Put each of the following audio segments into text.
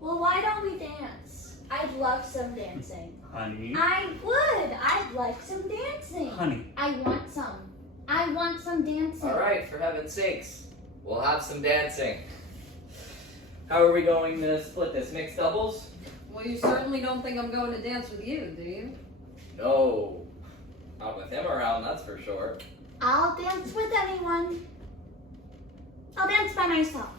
Well, why don't we dance? I'd love some dancing. Honey. I would. I'd like some dancing. Honey. I want some. I want some dancing. All right, for heaven's sakes, we'll have some dancing. How are we going to split this? Mixed doubles? Well, you certainly don't think I'm going to dance with you, do you? No. Not with him around, that's for sure. I'll dance with anyone. I'll dance by myself.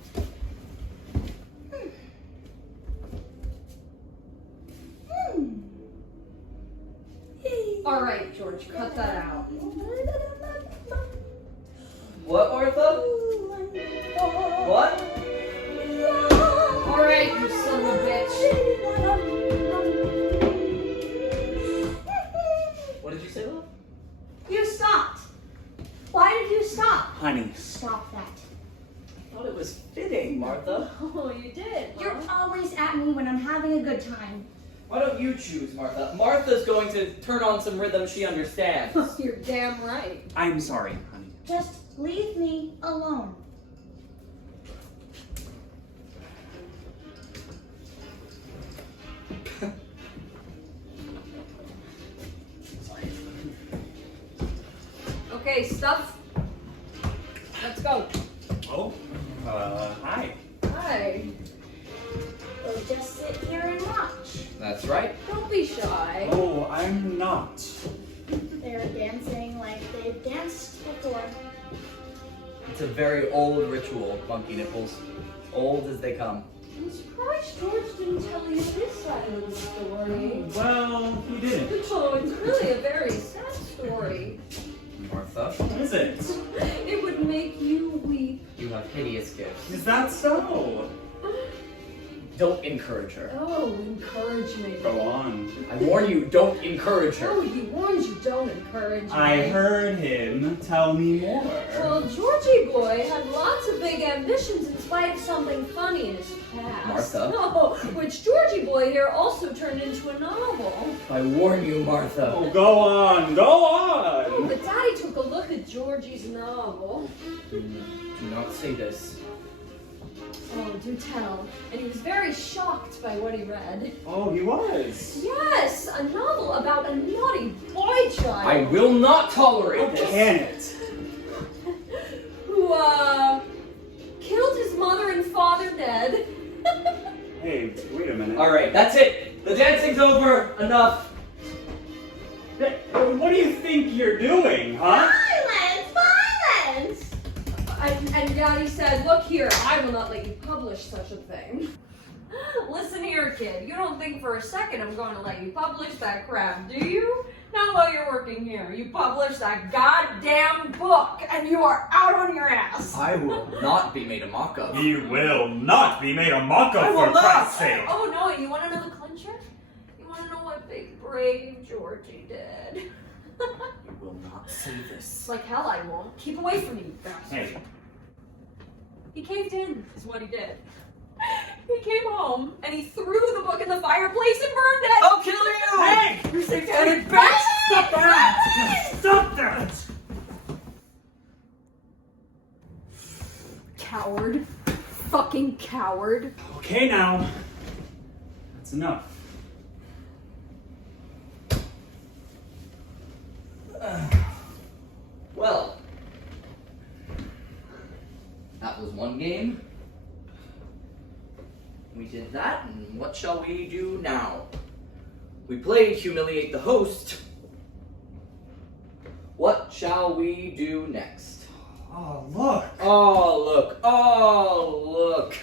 All right, George, cut that out. What, Martha? What? All right, you son of a bitch. What did you say, love? You stopped. Why did you stop? Honey. Stop that. I thought it was fitting, Martha. Oh, you did, huh? You're always at me when I'm having a good time. Why don't you choose, Martha? Martha's going to turn on some rhythm she understands. You're damn right. I'm sorry, honey. Just leave me alone. Okay, stuff. Let's go. Oh, hi. Hi. We'll just sit here and watch. That's right. Don't be shy. Oh, I'm not. They're dancing like they've danced before. It's a very old ritual, Monkey Nipples. Old as they come. I'm surprised George didn't tell you his side of the story. Well, he didn't. Oh, it's really a very sad story. Martha, What is it? It would make you weep. you have hideous gifts. Is that so? Don't encourage her. Oh, encourage me. Go on. I warn you, don't encourage her. Oh, he warns you, don't encourage me. I heard him. Tell me more. Well, Georgie boy had lots of big ambitions in spite of something funny in his past. Martha. Oh, which Georgie boy here also turned into a novel. I warn you, Martha. Oh, go on. Go Oh, on. but Daddy took a look at Georgie's novel. Do not say this. Oh, do tell. And he was very shocked by what he read. Oh, he was. Yes, a novel about a naughty boy child. I will not tolerate this. Can it? Who, killed his mother and father dead. Hey, wait a minute. All right, that's it. The dancing's over. Enough. What do you think you're doing, huh? Violence! Violence! And Daddy said, look here, I will not let you publish such a thing. Listen here, kid. You don't think for a second I'm going to let you publish that crap, do you? Not while you're working here. You publish that goddamn book, and you are out on your ass. I will not be made a mock of. He will not be made a mock of, I will for not. Christ's sake. Oh, no, you want to know the clincher? You want to know what big, brave Georgie did? You will not say this. Like hell I won't. Keep away from me, you bastard. Hey, He caved in, is what he did. He came home, and he threw the book in the fireplace and burned it! I'll kill you! hey! You satanic bitch! Stop that! Stop that! Coward. Fucking coward. Okay, now. That's enough. Well, that was one game. We did that, and what shall we do now? We played Humiliate the Host. What shall we do next? Oh, look. Oh, look. Oh, look.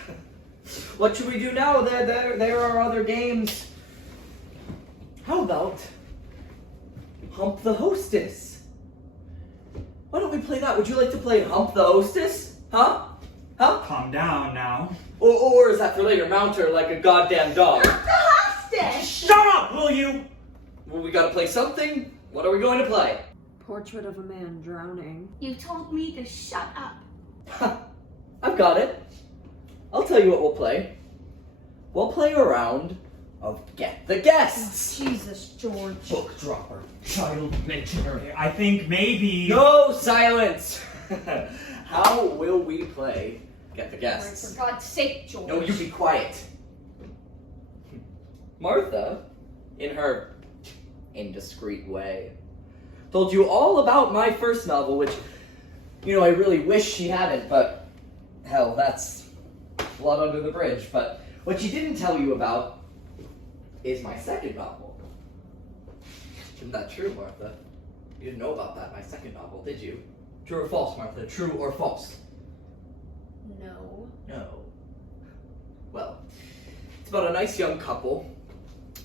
What should we do now? There are other games. How about Hump the Hostess? Why don't we play that? Would you like to play Hump the Hostess? Huh? Huh? Calm down now. Or is that for later? Mount her like a goddamn dog. Not the hostess! Shut up, will you? Well, we gotta play something. What are we going to play? Portrait of a man drowning. You told me to shut up. I've got it. I'll tell you what we'll play. We'll play a round of Get the Guests. Jesus, George. Book dropper, child mentioner. I think maybe... No silence! How will we play Get the Guests? For God's sake, George. No, you be quiet. Martha, in her indiscreet way, told you all about my first novel, which, I really wish she hadn't, but hell, that's blood under the bridge. But what she didn't tell you about is my second novel. Isn't that true, Martha? You didn't know about that, my second novel, did you? True or false, Martha? True or false? No. No. Well, it's about a nice young couple.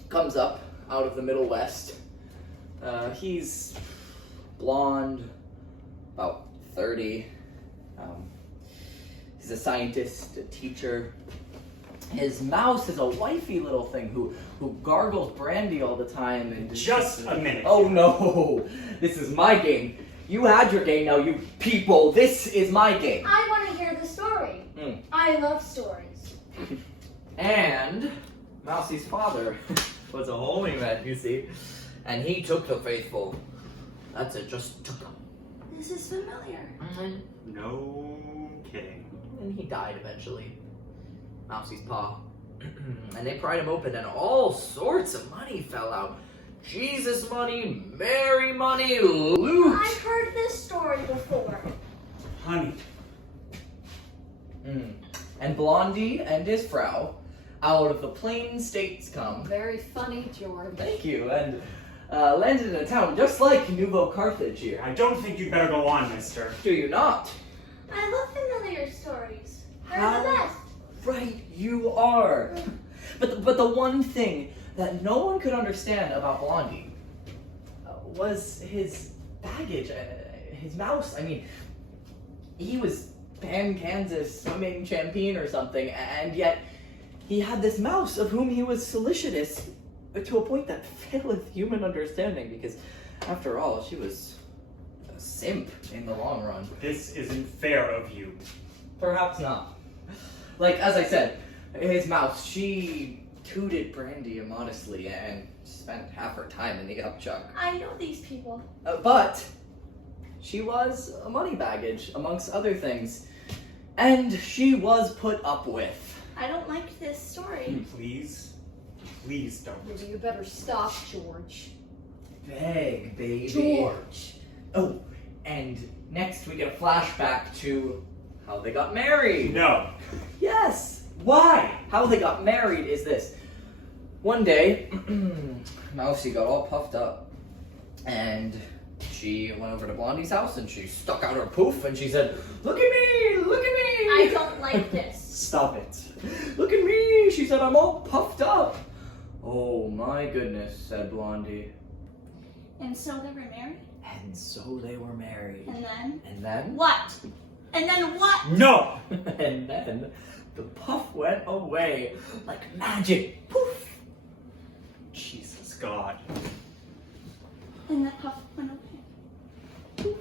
Comes up out of the Middle West. He's blonde, about 30. He's a scientist, a teacher. His mouse is a wifey little thing who gargles brandy all the time and Just a minute. Oh no, this is my game. You had your game, now you people. This is my game. I want to hear the story. I love stories. And Mousie's father was a holy man, you see, and he took the faithful. That's it, just took them. This is familiar. No kidding. And he died eventually. Mousie's pa. And they pried him open, and all sorts of money fell out. Jesus money, Mary money, loot. I've heard this story before. Honey. And Blondie and his frau out of the plain states come. Very funny, George. Thank you, and landed in a town just like Nouveau Carthage here. I don't think you'd better go on, mister. Do you not? I love familiar stories. They're How? the best. Right, you are. But the one thing that no one could understand about Blondie was his baggage, his mouse. I mean, he was Pan Kansas swimming champagne or something, and yet he had this mouse of whom he was solicitous to a point that faileth human understanding, because after all, she was a simp in the long run. This isn't fair of you. Perhaps not. Like, as I said, his mouse, she tooted brandy immodestly and spent half her time in the upchuck. I know these people. But she was a money baggage, amongst other things. And she was put up with. I don't like this story. Please. Please don't. Maybe you better stop, George. Beg, baby. George. Oh, and next we get a flashback to how they got married. No. Yes. Why? How they got married is this. One day, Mousie got all puffed up, and she went over to Blondie's house, and she stuck out her poof, and she said, "Look at me! Look at me!" I don't like this. Stop it. "Look at me!" She said, "I'm all puffed up." "Oh my goodness," said Blondie. And so they were married? And so they were married. And then? And then? What? And then what? No! And then the puff went away like magic. Poof! Jesus God. And the puff went away.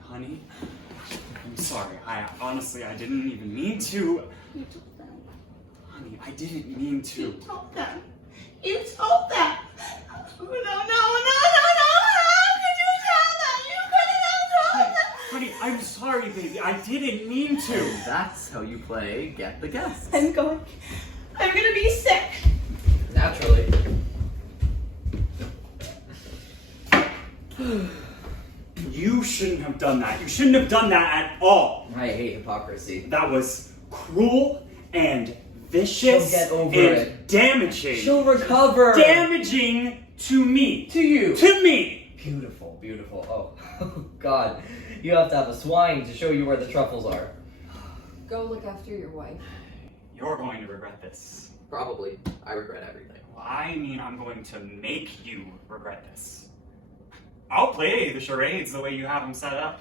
Honey, I'm sorry. Honestly, I didn't even mean to. You told them. Honey, I didn't mean to. You told them. You told them. No, no. How could you tell them? You couldn't have told them. Honey, I'm sorry, baby. I didn't mean to. That's how you play Get the Guests. I'm going to be sick. Naturally. You shouldn't have done that. You shouldn't have done that at all. I hate hypocrisy. That was cruel and vicious She'll get over and it. damaging. She'll recover. Damaging to me. To you. To me. Beautiful, beautiful. Oh, God. You have to have a swine to show you where the truffles are. Go look after your wife. You're going to regret this. Probably. I regret everything. I mean, I'm going to make you regret this. I'll play the charades the way you have them set up.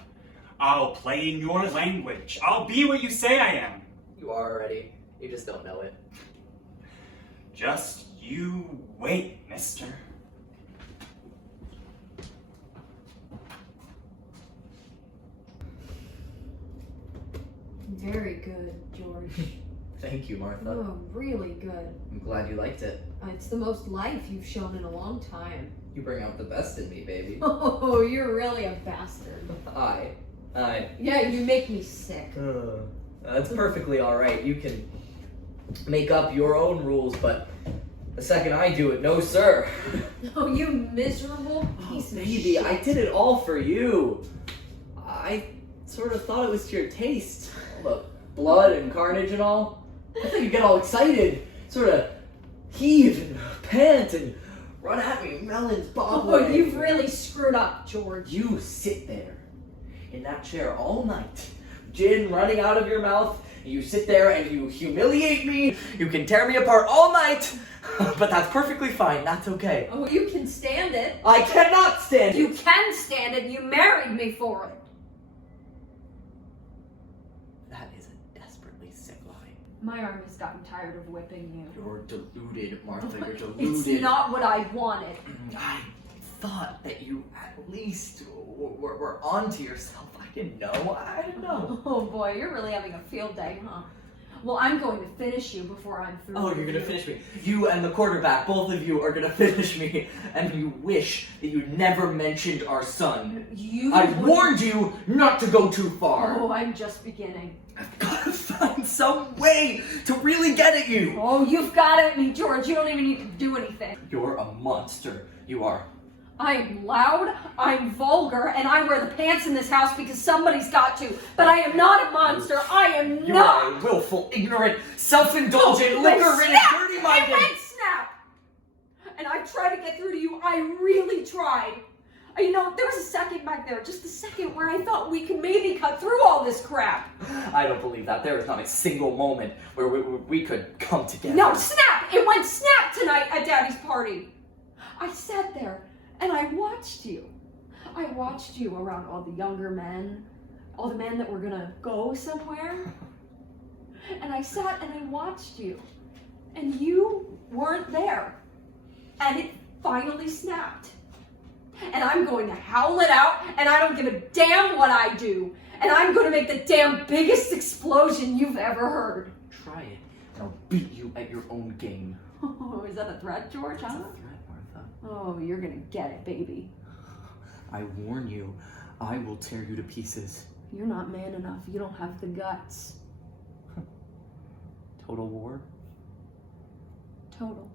I'll play in your language. I'll be what you say I am. You are already. You just don't know it. Just you wait, mister. Very good, George. Thank you, Martha. Oh, really good. I'm glad you liked it. It's the most life you've shown in a long time. You bring out the best in me, baby. Oh, you're really a bastard. I. Yeah, you make me sick. That's perfectly alright. You can make up your own rules, but the second I do it, no sir. Oh, you miserable piece of Baby, shit. I did it all for you. I sort of thought it was to your taste. All the blood and carnage and all. I thought you'd get all excited, sort of heave and pant and run at me, melons, bob Oh, away. you've really screwed up, George. You sit there in that chair all night, gin running out of your mouth, and you sit there and you humiliate me. You can tear me apart all night, but that's perfectly fine. That's okay. Oh, you can stand it. I cannot stand it. You can stand it. You married me for it. That is a desperately sick lie. My arm has gotten tired of whipping you. You're deluded, Martha. You're deluded. It's not what I wanted. I thought that you at least were onto yourself. I didn't know. I didn't know. Oh boy, you're really having a field day, huh? Well, I'm going to finish you before I'm through. Oh, with you're gonna you. finish me. You and the quarterback, both of you are gonna finish me. And you wish that you never mentioned our son. I warned you not to go too far. Oh, I'm just beginning. I've got to find some way to really get at you. Oh, you've got it, me, George. You don't even need to do anything. You're a monster. You are. I'm loud, I'm vulgar, and I wear the pants in this house because somebody's got to. But I am not a monster. I am You not. are a willful, ignorant, self-indulgent, liquor-ridden, Snap! dirty-minded. It went snap! And I tried to get through to you. I really tried. You know, there was a second back there, just a second, where I thought we could maybe cut through all this crap. I don't believe that. There is not a single moment where we could come together. No, snap! It went snap tonight at Daddy's party. I sat there and I watched you. I watched you around all the younger men, all the men that were gonna go somewhere. And I sat and I watched you. And you weren't there. And it finally snapped. And I'm going to howl it out, and I don't give a damn what I do. And I'm going to make the damn biggest explosion you've ever heard. Try it, and I'll beat you at your own game. Oh, is that a threat, George, That's huh? a threat, Martha. Oh, you're going to get it, baby. I warn you, I will tear you to pieces. You're not man enough. You don't have the guts. Total war? Total.